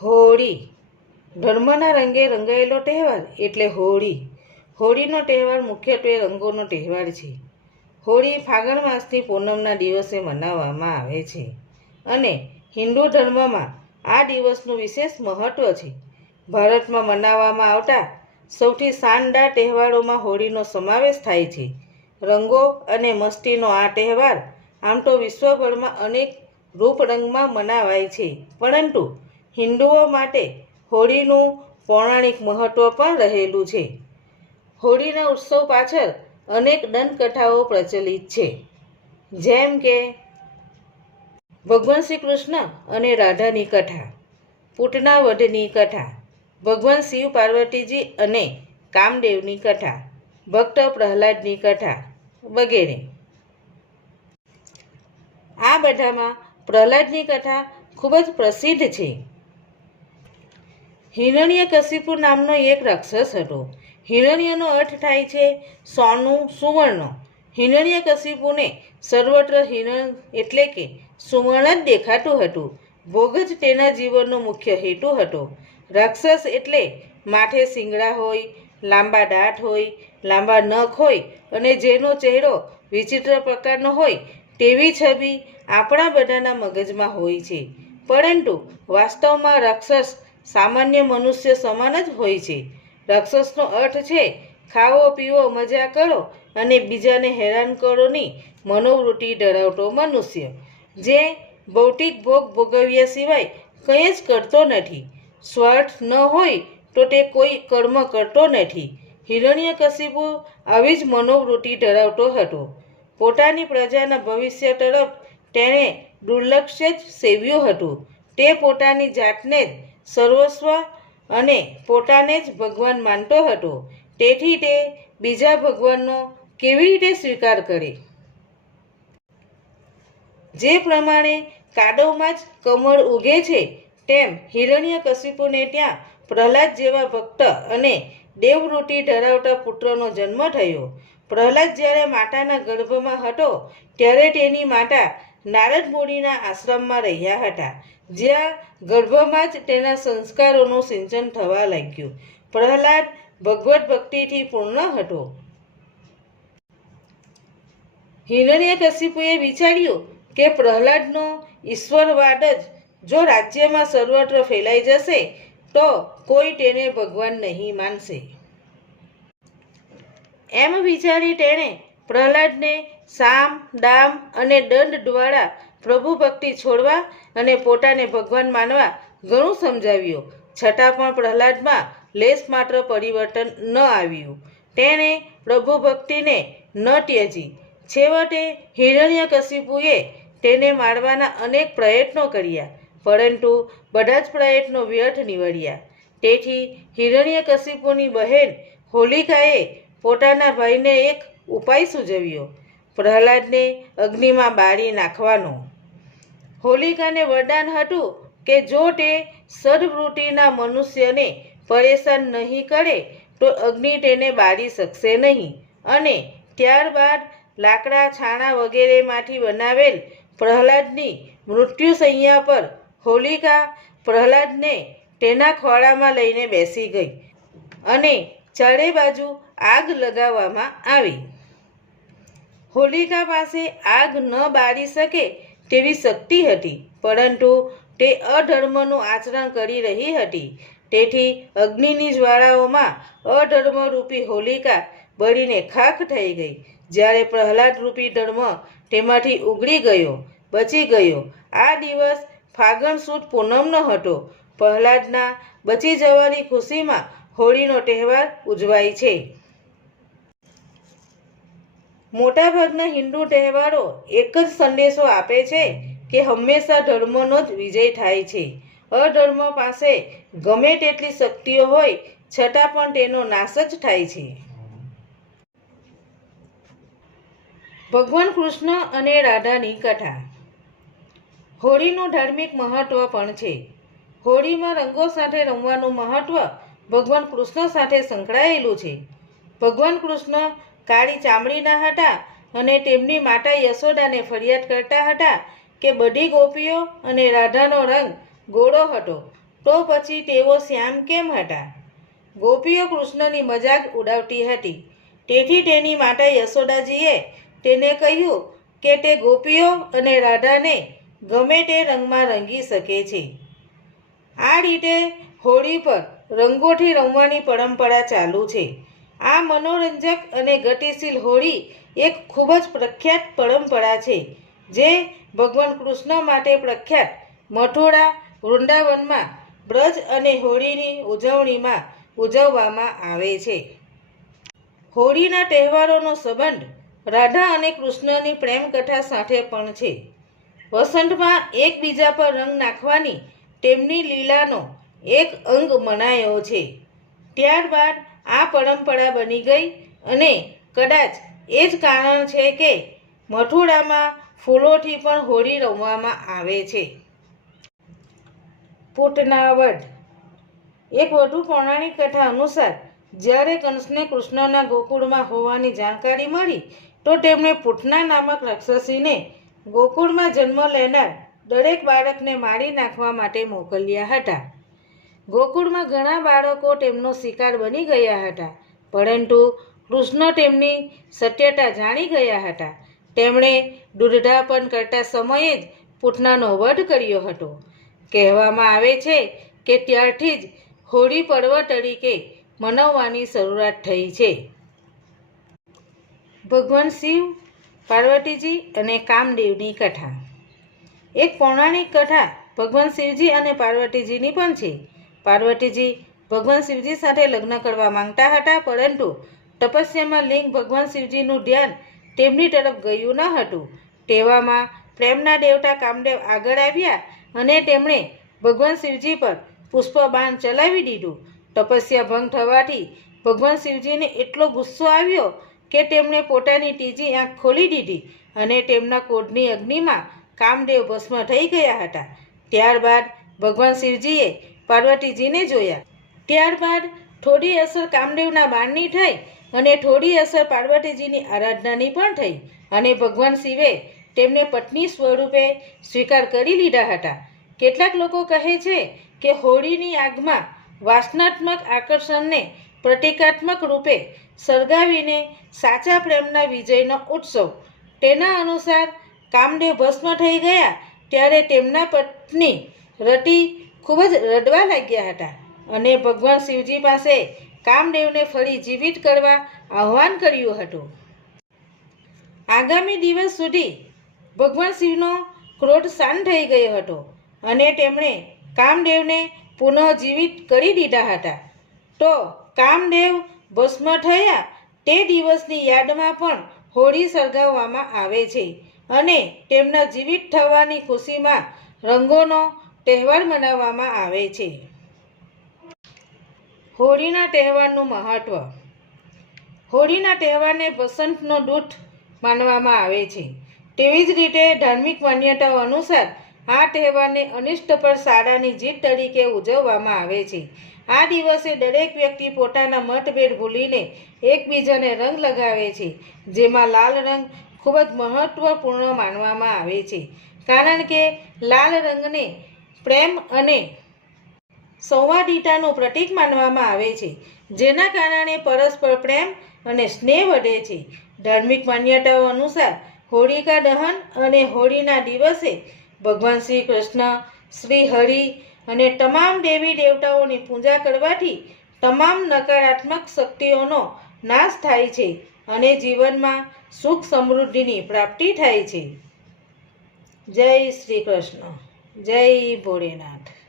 હોળી. ધર્મના રંગે રંગાયેલો તહેવાર એટલે હોળી. હોળીનો તહેવાર મુખ્યત્વે રંગોનો તહેવાર છે. હોળી ફાગણ માસથી પૂનમના દિવસે મનાવવામાં આવે છે અને હિન્દુ ધર્મમાં આ દિવસનું વિશેષ મહત્ત્વ છે. ભારતમાં મનાવવામાં આવતા સૌથી શાનદાર તહેવારોમાં હોળીનો સમાવેશ થાય છે. રંગો અને મસ્તીનો આ તહેવાર આમ તો વિશ્વભરમાં અનેક રૂપરંગમાં મનાવાય છે. પરંતુ હિન્દુઓ માટે હોળીનું પૌરાણિક મહત્ત્વ પણ રહેલું છે. હોળીના ઉત્સવ પાછળ અનેક દંતકથાઓ પ્રચલિત છે. જેમ કે ભગવાન શ્રી કૃષ્ણ અને રાધાની કથા, પૂટના વઢની કથા, ભગવાન શિવ પાર્વતીજી અને કામદેવની કથા, ભક્ત પ્રહલાદની કથા વગેરે. આ બધામાં પ્રહલાદની કથા ખૂબ જ પ્રસિદ્ધ છે. હિરણ્યકશિપુ નામનો એક રાક્ષસ હતો. હિરણ્યનો અર્થ થાય છે સોનું સુવર્ણ. હિરણ્યકશિપુને સર્વત્ર હિરણ એટલે કે સુવર્ણ જ દેખાતું હતું. ભોગ જ તેના જીવનનો મુખ્ય હેતુ હતો. રાક્ષસ એટલે માથે શિંગડા હોય, લાંબા દાંત હોય, લાંબા નખ હોય અને જેનો ચહેરો વિચિત્ર પ્રકારનો હોય તેવી છબી આપણા બધાના મગજમાં હોય છે. પરંતુ વાસ્તવમાં રાક્ષસ સામાન્ય મનુષ્ય સમાન જ હોય છે. રાક્ષસનો અર્થ છે ખાવો પીવો મજા કરો અને બીજાને હેરાન કરોની મનોવૃત્તિ ધરાવતો મનુષ્ય, જે ભૌતિક ભોગ ભોગવ્યા સિવાય કંઈ જ કરતો નથી. સ્વાર્થ ન હોય તો તે કોઈ કર્મ કરતો નથી. હિરણ્યકશિપુ આવી જ મનોવૃત્તિ ધરાવતો હતો. પોતાની પ્રજાના ભવિષ્ય તરફ તેણે દુર્લક્ષ્ય જ સેવ્યું હતું. તે પોતાની જાતને જ સર્વસ્વ અને પોતાને જ ભગવાન માનતો હતો. તેથી તે બીજા ભગવાનનો કેવી રીતે સ્વીકાર કરે? જે પ્રમાણે કાદવમાં જ કમળ ઉગે છે, તેમ હિરણ્યકશિપુને ત્યાં પ્રહલાદ જેવા ભક્ત અને દેવવૃત્તિ ધરાવતા પુત્રનો જન્મ થયો. પ્રહલાદ જ્યારે માતાના ગર્ભમાં હતો, ત્યારે તેની માતા નારદ મુનિના આશ્રમમાં રહ્યા હતા. જ્યાં ગર્ભમાં જ તેના સંસ્કારોનું સિંચન થવા લાગ્યું. પ્રહલાદ ભગવત ભક્તિથી પૂર્ણ હતો. હિરણ્યકશિપુએ વિચાર્યું કે પ્રહલાદનો ઈશ્વરવાદ જ જો રાજ્યમાં સર્વત્ર ફેલાઈ જશે, તો કોઈ તેને ભગવાન નહીં માનશે. એમ વિચારી તેણે પ્રહલાદને સામ દામ અને દંડ દ્વારા પ્રભુ ભક્તિ છોડવા અને પોતાને ભગવાન માનવા ઘણું સમજાવ્યું. છતાં પણ પ્રહલાદમાં લેશ માત્ર પરિવર્તન ન આવ્યું. તેણે પ્રભુ ભક્તિને ન ત્યજી. છેવટે હિરણ્યકશિપુએ તેને મારવાના અનેક પ્રયત્નો કર્યા, પરંતુ બધા જ પ્રયત્નો વ્યર્થ નીવડ્યા. તેથી હિરણ્યકશિપુની બહેન હોલિકાએ પોતાના ભાઈને એક ઉપાય સૂચવ્યો પ્રહલાદને અગ્નિમાં બાળી નાખવાનો. હોલિકાને વરદાન હતું કે જો તે સદવૃત્તિના મનુષ્યને પરેશાન નહીં કરે, તો અગ્નિ તેને બાળી શકશે નહીં. અને ત્યારબાદ લાકડા, છાણા વગેરેમાંથી બનાવેલ પ્રહલાદની મૃત્યુ સૈયા પર હોલિકા પ્રહલાદને તેના ખોળામાં લઈને બેસી ગઈ અને ચારે બાજુ આગ લગાવવામાં આવી. હોલિકા પાસે આગ ન બાળી શકે તેવી શક્તિ હતી, પરંતુ તે અધર્મનું આચરણ કરી રહી હતી. તેથી અગ્નિની જ્વાળાઓમાં અધર્મરૂપી હોલિકા બળીને ખાખ થઈ ગઈ. જ્યારે પ્રહલાદ રૂપી ધર્મ તેમાંથી ઉગડી ગયો, બચી ગયો. આ દિવસ ફાગણ સુદ પૂનમનો હતો. પ્રહલાદના બચી જવાની ખુશીમાં હોળીનો તહેવાર ઉજવાય છે. મોટાભાગના હિન્દુ તહેવારો એક જ સંદેશો આપે છે કે હંમેશા ધર્મનો જ વિજય થાય છે. અધર્મ પાસે ગમે તેટલી શક્તિઓ હોય, છતાં પણ તેનો નાશ જ થાય છે. ભગવાન કૃષ્ણ અને રાધાની કથા. હોળીનું ધાર્મિક મહત્વ પણ છે. હોળીમાં રંગો સાથે રમવાનું મહત્વ ભગવાન કૃષ્ણ સાથે સંકળાયેલું છે. ભગવાન કૃષ્ણ કાળી ચામડીના હતા અને તેમની માતા યશોદાને ફરિયાદ કરતા હતા કે બધી ગોપીઓ અને રાધાનો રંગ ગોળો હતો. તો પછી તેઓ શ્યામ કેમ હતા? ગોપીઓ કૃષ્ણની મજાક ઉડાવતી હતી. તેથી તેની માતા યશોદાજીએ તેને કહ્યું કે તે ગોપીઓ અને રાધાને ગમે તે રંગમાં રંગી શકે છે. આ રીતે હોળી પર રંગોથી રમવાની પરંપરા ચાલુ છે. આ મનોરંજક અને ગતિશીલ હોળી એક ખૂબ જ પ્રખ્યાત પરંપરા છે, જે ભગવાન કૃષ્ણ માટે પ્રખ્યાત. મઠોડા વૃંદાવનમાં બ્રજ અને હોળીની ઉજવણીમાં ઉજવવામાં આવે છે. હોળીના તહેવારોનો સંબંધ રાધા અને કૃષ્ણની પ્રેમકથા સાથે પણ છે. વસંતમાં એકબીજા પર રંગ નાખવાની તેમની લીલાનો એક અંગ મનાયો છે. ત્યારબાદ આ પરંપરા બની ગઈ અને કદાચ એ જ કારણ છે કે મથુરામાં ફૂલોથી પણ હોળી રમવામાં આવે છે. પૂતના વધ એક વધુ પૌરાણિક કથા અનુસાર, જ્યારે કંસને કૃષ્ણના ગોકુળમાં હોવાની જાણકારી મળી, તો તેમણે પૂટના નામક રાક્ષસીને ગોકુળમાં જન્મ લેનાર દરેક બાળકને મારી નાખવા માટે મોકલ્યા હતા. ગોકુળમાં ઘણા બાળકો તેમનો શિકાર બની ગયા હતા, પરંતુ કૃષ્ણ તેમની સત્યતા જાણી ગયા હતા. તેમણે દુર્ધાપન કરતા સમયે જ પૂતનાનો વધ કર્યો હતો. કહેવામાં આવે છે કે ત્યારથી જ હોળી પર્વ તરીકે મનાવવાની શરૂઆત થઈ છે. ભગવાન શિવ, પાર્વતીજી અને કામદેવની કથા. એક પૌરાણિક કથા ભગવાન શિવજી અને પાર્વતીજીની પણ છે. પાર્વતીજી ભગવાન શિવજી સાથે લગ્ન કરવા માંગતા હતા, પરંતુ તપસ્યામાં લિંગ ભગવાન શિવજીનું ધ્યાન તેમની તરફ ગયું ન હતું. તેવામાં પ્રેમના દેવતા કામદેવ આગળ આવ્યા અને તેમણે ભગવાન શિવજી પર પુષ્પબાણ ચલાવી દીધું. તપસ્યા ભંગ થવાથી ભગવાન શિવજીને એટલો ગુસ્સો આવ્યો કે તેમણે પોતાની ત્રીજી આંખ ખોલી દીધી અને તેમના કોઢની અગ્નિમાં કામદેવ ભસ્મ થઈ ગયા હતા. ત્યારબાદ ભગવાન શિવજીએ પાર્વતીજીને જોયા. ત્યારબાદ થોડી અસર કામદેવના બાણની થઈ અને થોડી અસર પાર્વતીજીની આરાધનાની પણ થઈ અને ભગવાન શિવે તેમને પત્ની સ્વરૂપે સ્વીકાર કરી લીધા હતા. કેટલાક લોકો કહે છે કે હોળીની આગમાં વાસનાત્મક આકર્ષણને પ્રતિકાત્મક રૂપે સળગાવીને સાચા પ્રેમના વિજયનો ઉત્સવ તેના અનુસાર કામદેવ ભસ્મ થઈ ગયા ત્યારે તેમના પત્ની રતિ ખૂબ જ રડવા લાગ્યા હતા. અને ભગવાન શિવજી પાસે કામદેવને ફરી જીવિત કરવા આહ્વાન કર્યું હતું. આગામી દિવસ સુધી ભગવાન શિવનો ક્રોધ શાંત થઈ ગયો હતો અને તેમણે કામદેવને પુનઃજીવિત કરી દીધા હતા. તો કામદેવ ભસ્મ થયા તે દિવસની યાદમાં પણ હોળી સળગાવવામાં આવે છે અને તેમના જીવિત થવાની ખુશીમાં રંગોનો તહેવાર મનાવવામાં આવે છે. હોળીના તહેવારનું મહત્વ. હોળીના તહેવારને વસંતનો દૂત માનવામાં આવે છે. તેવી જ રીતે ધાર્મિક માન્યતાઓ અનુસાર આ તહેવારને અનિષ્ટ પર સારાની જીત તરીકે ઉજવવામાં આવે છે. આ દિવસે દરેક વ્યક્તિ પોતાના મતભેદ ભૂલીને એકબીજાને રંગ લગાવે છે, જેમાં લાલ રંગ ખૂબ જ મહત્વપૂર્ણ માનવામાં આવે છે. કારણ કે લાલ રંગને પ્રેમ અને સંવાદિતાનું પ્રતીક માનવામાં આવે છે, જેના કારણે પરસ્પર પ્રેમ અને સ્નેહ વધે છે. ધાર્મિક માન્યતાઓ અનુસાર, હોળિકા દહન અને હોળીના દિવસે ભગવાન શ્રી કૃષ્ણ શ્રી હરિ અને તમામ દેવી દેવતાઓની પૂજા કરવાથી તમામ નકારાત્મક શક્તિઓનો નાશ થાય છે અને જીવનમાં સુખ સમૃદ્ધિની પ્રાપ્તિ થાય છે. જય શ્રી કૃષ્ણ. જય ભોળેનાથ.